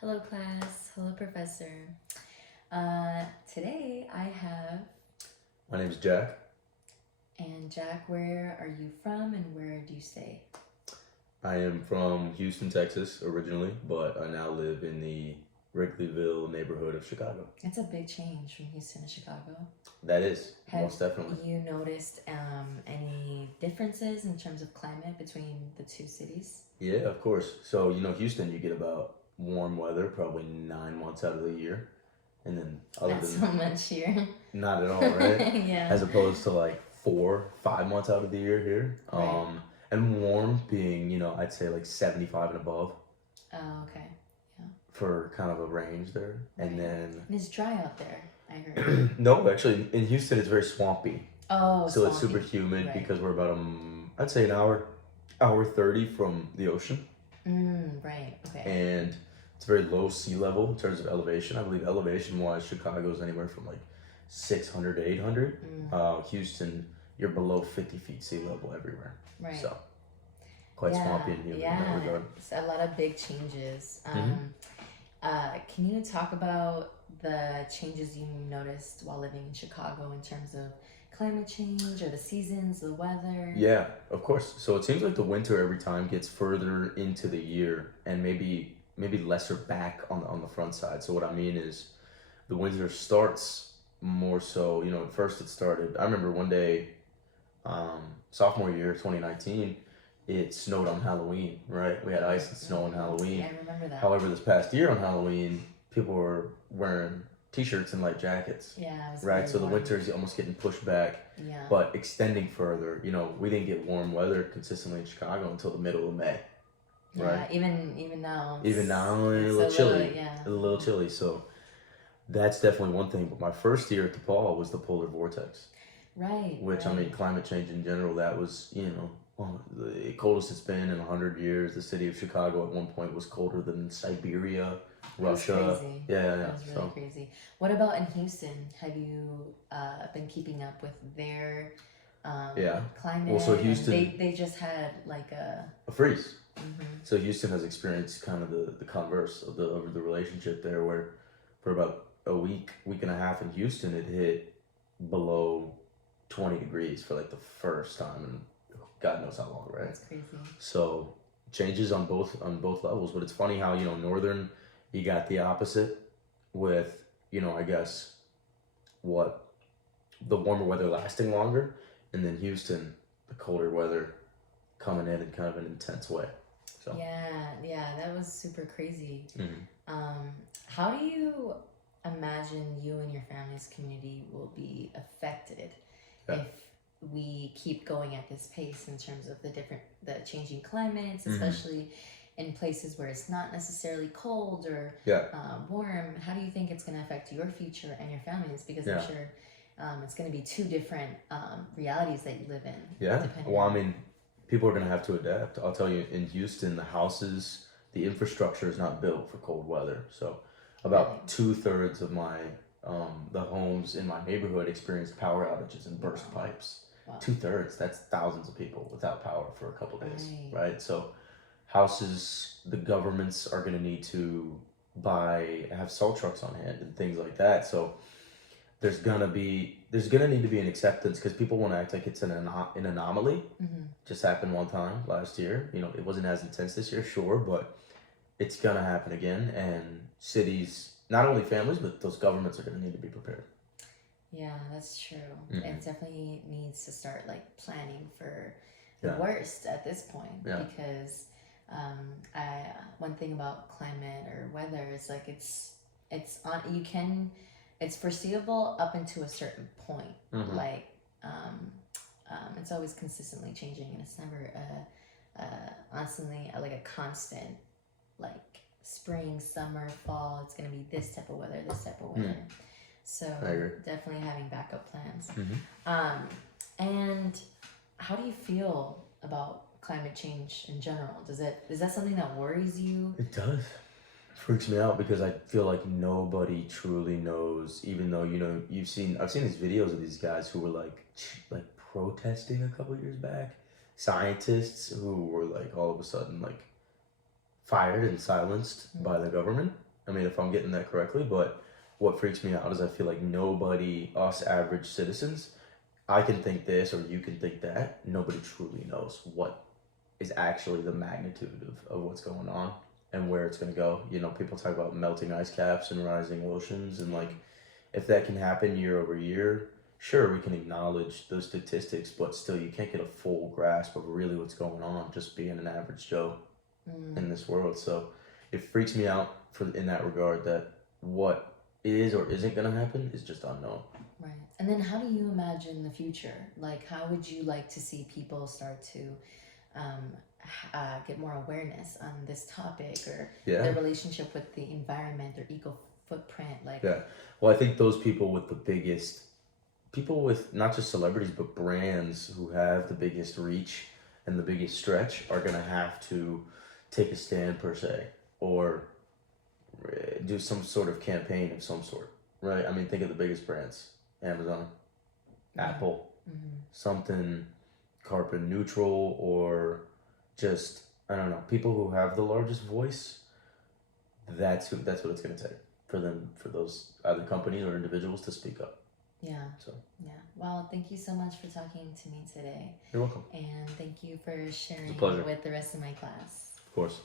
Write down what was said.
Hello, class. Hello, professor. Today I have. My name is Jack. And Jack, where are you from and where do you stay? I am from Houston, Texas originally, but I now live in the Wrigleyville neighborhood of Chicago. It's a big change from Houston to Chicago. That is, Have most definitely. you noticed any differences in terms of climate between the two cities? Yeah, of course. So, Houston, you get about warm weather probably 9 months out of the year. And then Not so much here. not at all, right? Yeah. As opposed to like 4, 5 months out of the year here. Right. And warm being, I'd say like 75 and above Oh, okay. for kind of a range there. And Right. then And it's dry out there, I heard. no, actually, in Houston, it's very swampy. Oh, So it's swampy. super humid Right. because we're about I'd say an hour 30 from the ocean, Right. Okay. and it's very low sea level in terms of elevation. I believe elevation wise, Chicago is anywhere from like 600 to 800. Houston, you're below 50 feet sea level everywhere. Right. So quite swampy and humid in that regard. It's a lot of big changes. Mhm. Can you talk about the changes you noticed while living in Chicago in terms of climate change or the seasons, the weather? Yeah, of course. So it seems like the winter every time gets further into the year and maybe lesser back on the front side. So what I mean is the winter starts more so, at first it started. I remember one day, sophomore year, 2019, it snowed on Halloween, right? We had ice and snow on Halloween. Yeah, I remember that. However, this past year on Halloween, people were wearing t-shirts and light jackets. Yeah, it was right. very So the warm. winter is almost getting pushed back, Yeah. but extending further. We didn't get warm weather consistently in Chicago until the middle of May. Right. Yeah, even now. Even now, it's a little chilly. yeah. A little chilly. So that's definitely one thing. But my first year at DePaul was the polar vortex. Right. Which, right. I mean, climate change in general, that was, the coldest it's been in 100 years. The city of Chicago at one point was colder than Siberia, Russia. That was crazy. Yeah. That was really crazy. What about in Houston? Have you been keeping up with their climate? Well, so Houston, they just had like a freeze. Mm-hmm. So Houston has experienced kind of the converse of the relationship there, where for about a week and a half in Houston, it hit below 20 degrees for like the first time in God knows how long, right? That's crazy. So changes on both levels, but it's funny how northern, you got the opposite with I guess what the warmer weather lasting longer, and then Houston, the colder weather coming in kind of an intense way. So yeah, that was super crazy. Mm-hmm. How do you imagine you and your family's community will be affected if we keep going at this pace in terms of the changing climates, especially in places where it's not necessarily cold or warm? How do you think it's going to affect your future and your families? Because I'm sure it's going to be two different realities that you live in. Yeah. Well, I mean, people are going to have to adapt. I'll tell you, in Houston, the infrastructure is not built for cold weather. So about 2/3 of my the homes in my neighborhood experienced power outages and burst pipes. Wow. 2/3, that's thousands of people without power for a couple days, right? So houses, the governments are going to need to have salt trucks on hand and things like that. So there's gonna need to be an acceptance, because people want to act like it's an anomaly. Just happened one time last year. It wasn't as intense this year, sure, but it's gonna happen again. And cities, not only families, but those governments are gonna need to be prepared. Yeah, that's true. It definitely needs to start like planning for the worst at this point, because one thing about climate or weather is like it's foreseeable up until a certain point. Like it's always consistently changing, and it's never constantly like a constant, like spring, summer, fall. It's gonna be this type of weather, So definitely having backup plans. And how do you feel about climate change in general? Is that something that worries you? It does. Freaks me out, because I feel like nobody truly knows, even though I've seen these videos of these guys who were like protesting a couple years back, scientists who were like all of a sudden like fired and silenced by the government. I mean, if I'm getting that correctly, but what freaks me out is I feel like nobody, us average citizens, I can think this or you can think that. Nobody truly knows what is actually the magnitude of what's going on and where it's going to go. You know, people talk about melting ice caps and rising oceans, and like, if that can happen year over year, sure, we can acknowledge those statistics, but still, you can't get a full grasp of really what's going on just being an average Joe in this world. So it freaks me out in that regard that what is or isn't going to happen is just unknown. Right. And then how do you imagine the future? Like, how would you like to see people start to get more awareness on this topic, or their relationship with the environment, their eco footprint? Like, well, I think those people with the biggest, people with not just celebrities, but brands who have the biggest reach and the biggest stretch are going to have to take a stand per se, or do some sort of campaign of some sort, right? I mean, think of the biggest brands: Amazon, Apple, something carbon neutral, or just, I don't know, people who have the largest voice. That's what it's going to take for those either companies or individuals to speak up. Yeah. So. Yeah. Well, thank you so much for talking to me today. You're welcome. And thank you for sharing It's a pleasure. with the rest of my class. Of course.